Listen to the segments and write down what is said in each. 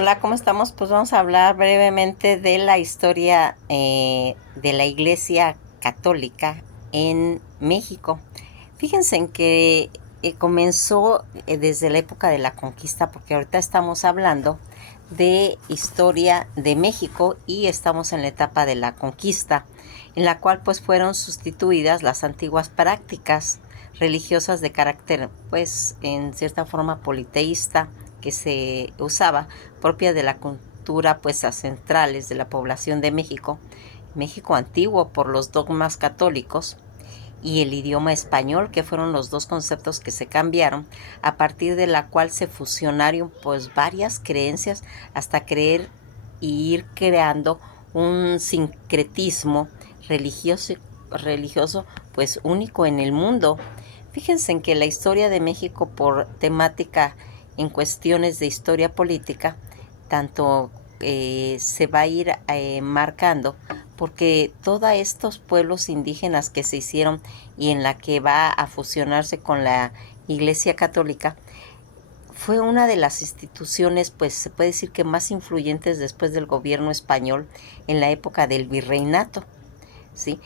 Hola, ¿cómo estamos? Pues vamos a hablar brevemente de la historia de la Iglesia Católica en México. Fíjense en que comenzó desde la época de la conquista, porque ahorita estamos hablando de historia de México y estamos en la etapa de la conquista, en la cual pues fueron sustituidas las antiguas prácticas religiosas de carácter pues en cierta forma politeísta que se usaba, propia de la cultura pues ancestrales de la población de México, México antiguo, por los dogmas católicos y el idioma español, que fueron los dos conceptos que se cambiaron, a partir de la cual se fusionaron pues varias creencias hasta creer y ir creando un sincretismo religioso pues único en el mundo. Fíjense en que la historia de México, por temática en cuestiones de historia política, tanto se va a ir marcando, porque todos estos pueblos indígenas que se hicieron y en la que va a fusionarse con la Iglesia Católica, fue una de las instituciones, pues se puede decir que más influyentes después del gobierno español en la época del virreinato, ¿sí?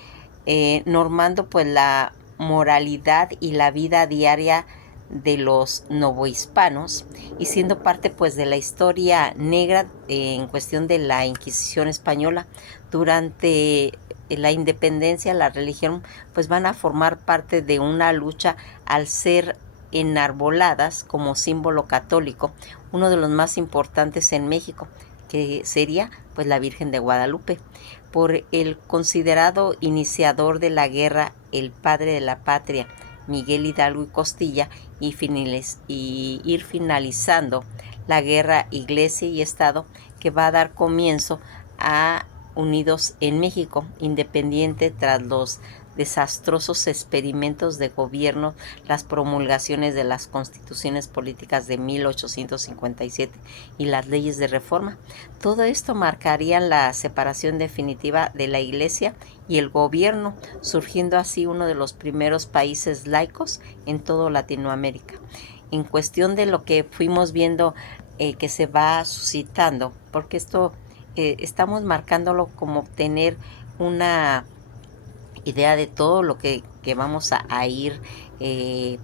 Normando pues la moralidad y la vida diaria de los novohispanos y siendo parte pues de la historia negra en cuestión de la Inquisición española. Durante la independencia, la religión pues van a formar parte de una lucha al ser enarboladas como símbolo católico, uno de los más importantes en México, que sería pues la Virgen de Guadalupe, por el considerado iniciador de la guerra, el padre de la patria, Miguel Hidalgo y Costilla, y ir finalizando la guerra Iglesia y Estado, que va a dar comienzo a Unidos en México, independiente tras los desastrosos experimentos de gobierno, las promulgaciones de las constituciones políticas de 1857 y las leyes de reforma. Todo esto marcaría la separación definitiva de la Iglesia y el gobierno, surgiendo así uno de los primeros países laicos en toda Latinoamérica. En cuestión de lo que fuimos viendo que se va suscitando, porque esto estamos marcándolo como tener una idea de todo lo que vamos a ir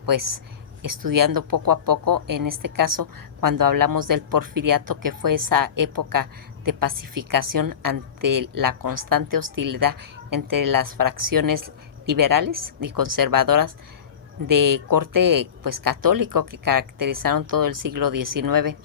pues estudiando poco a poco. En este caso, cuando hablamos del porfiriato, que fue esa época de pacificación ante la constante hostilidad entre las fracciones liberales y conservadoras de corte pues católico que caracterizaron todo el siglo XIX,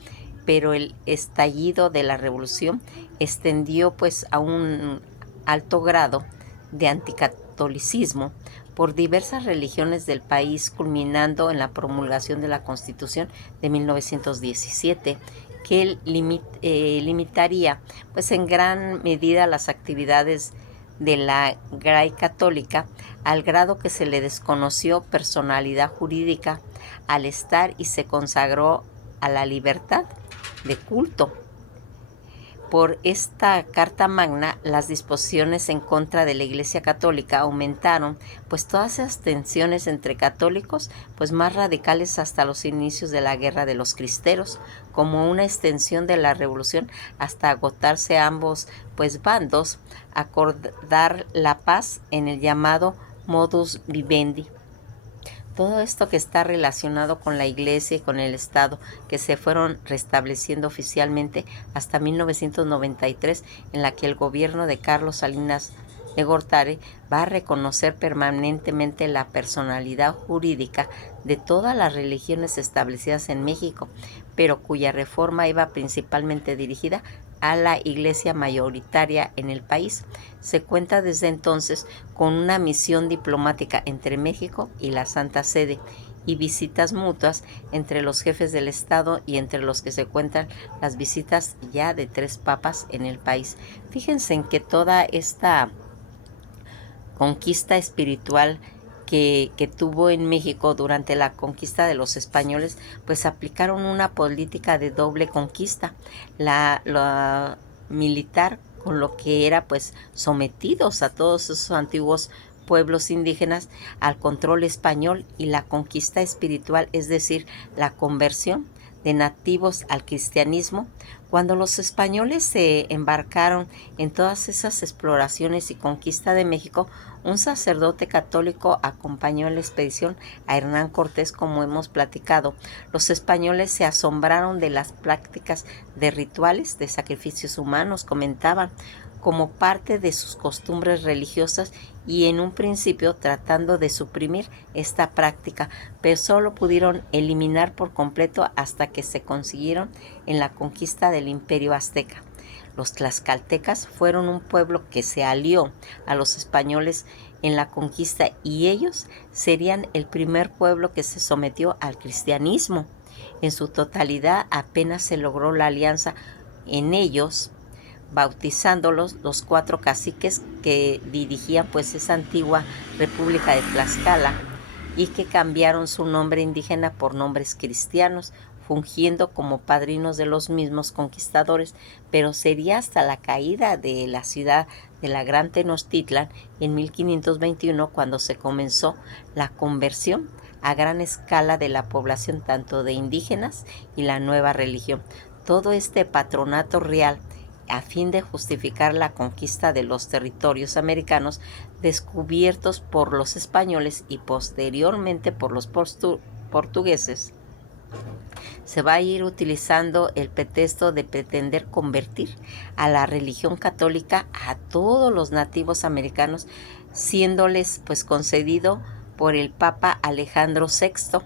pero el estallido de la revolución extendió pues a un alto grado de anticatolicismo por diversas religiones del país, culminando en la promulgación de la Constitución de 1917, que limitaría pues en gran medida las actividades de la Grey Católica, al grado que se le desconoció personalidad jurídica al estar y se consagró a la libertad de culto. Por esta Carta Magna, las disposiciones en contra de la Iglesia Católica aumentaron pues todas esas tensiones entre católicos, pues más radicales hasta los inicios de la Guerra de los Cristeros, como una extensión de la revolución hasta agotarse ambos pues bandos, acordar la paz en el llamado modus vivendi. Todo esto que está relacionado con la Iglesia y con el Estado, que se fueron restableciendo oficialmente hasta 1993, en la que el gobierno de Carlos Salinas de Gortari va a reconocer permanentemente la personalidad jurídica de todas las religiones establecidas en México, pero cuya reforma iba principalmente dirigida a la iglesia mayoritaria en el país. Se cuenta desde entonces con una misión diplomática entre México y la Santa Sede y visitas mutuas entre los jefes del Estado, y entre los que se cuentan las visitas ya de 3 papas en el país. Fíjense en que toda esta conquista espiritual que tuvo en México durante la conquista de los españoles, pues aplicaron una política de doble conquista, la militar, con lo que era pues sometidos a todos esos antiguos pueblos indígenas al control español, y la conquista espiritual, es decir, la conversión de nativos al cristianismo. Cuando los españoles se embarcaron en todas esas exploraciones y conquista de México, un sacerdote católico acompañó en la expedición a Hernán Cortés, como hemos platicado. Los españoles se asombraron de las prácticas de rituales, de sacrificios humanos, comentaban, como parte de sus costumbres religiosas, y en un principio tratando de suprimir esta práctica, pero solo pudieron eliminar por completo hasta que se consiguieron en la conquista del Imperio Azteca. Los tlaxcaltecas fueron un pueblo que se alió a los españoles en la conquista y ellos serían el primer pueblo que se sometió al cristianismo. En su totalidad apenas se logró la alianza en ellos, bautizándolos los 4 caciques que dirigían pues esa antigua república de Tlaxcala y que cambiaron su nombre indígena por nombres cristianos, fungiendo como padrinos de los mismos conquistadores, pero sería hasta la caída de la ciudad de la Gran Tenochtitlan en 1521 cuando se comenzó la conversión a gran escala de la población, tanto de indígenas y la nueva religión. Todo este patronato real, a fin de justificar la conquista de los territorios americanos descubiertos por los españoles y posteriormente por los portugueses, se va a ir utilizando el pretexto de pretender convertir a la religión católica a todos los nativos americanos, siéndoles pues concedido por el Papa Alejandro VI,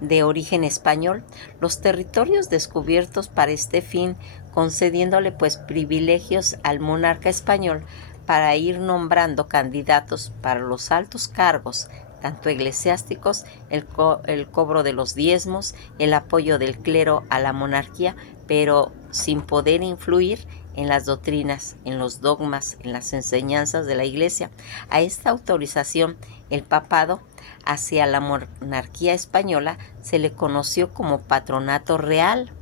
de origen español, los territorios descubiertos para este fin, concediéndole pues privilegios al monarca español para ir nombrando candidatos para los altos cargos, tanto eclesiásticos, el cobro de los diezmos, el apoyo del clero a la monarquía, pero sin poder influir en las doctrinas, en los dogmas, en las enseñanzas de la Iglesia. A esta autorización, el papado hacia la monarquía española se le conoció como patronato real.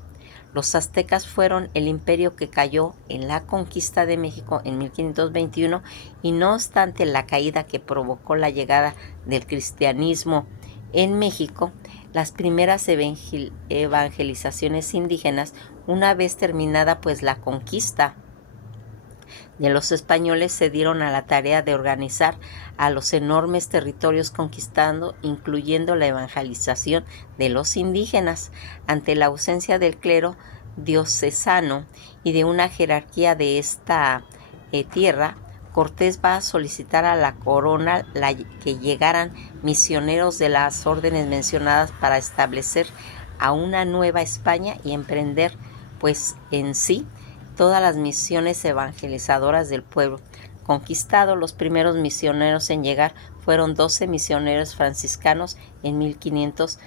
Los aztecas fueron el imperio que cayó en la conquista de México en 1521 y no obstante la caída que provocó la llegada del cristianismo en México, las primeras evangelizaciones indígenas, una vez terminada pues la conquista de los españoles, se dieron a la tarea de organizar a los enormes territorios conquistando, incluyendo la evangelización de los indígenas. Ante la ausencia del clero diocesano y de una jerarquía de esta tierra, Cortés va a solicitar a la corona que llegaran misioneros de las órdenes mencionadas para establecer a una nueva España y emprender pues en sí todas las misiones evangelizadoras del pueblo conquistado. Los primeros misioneros en llegar fueron 12 misioneros franciscanos en 1500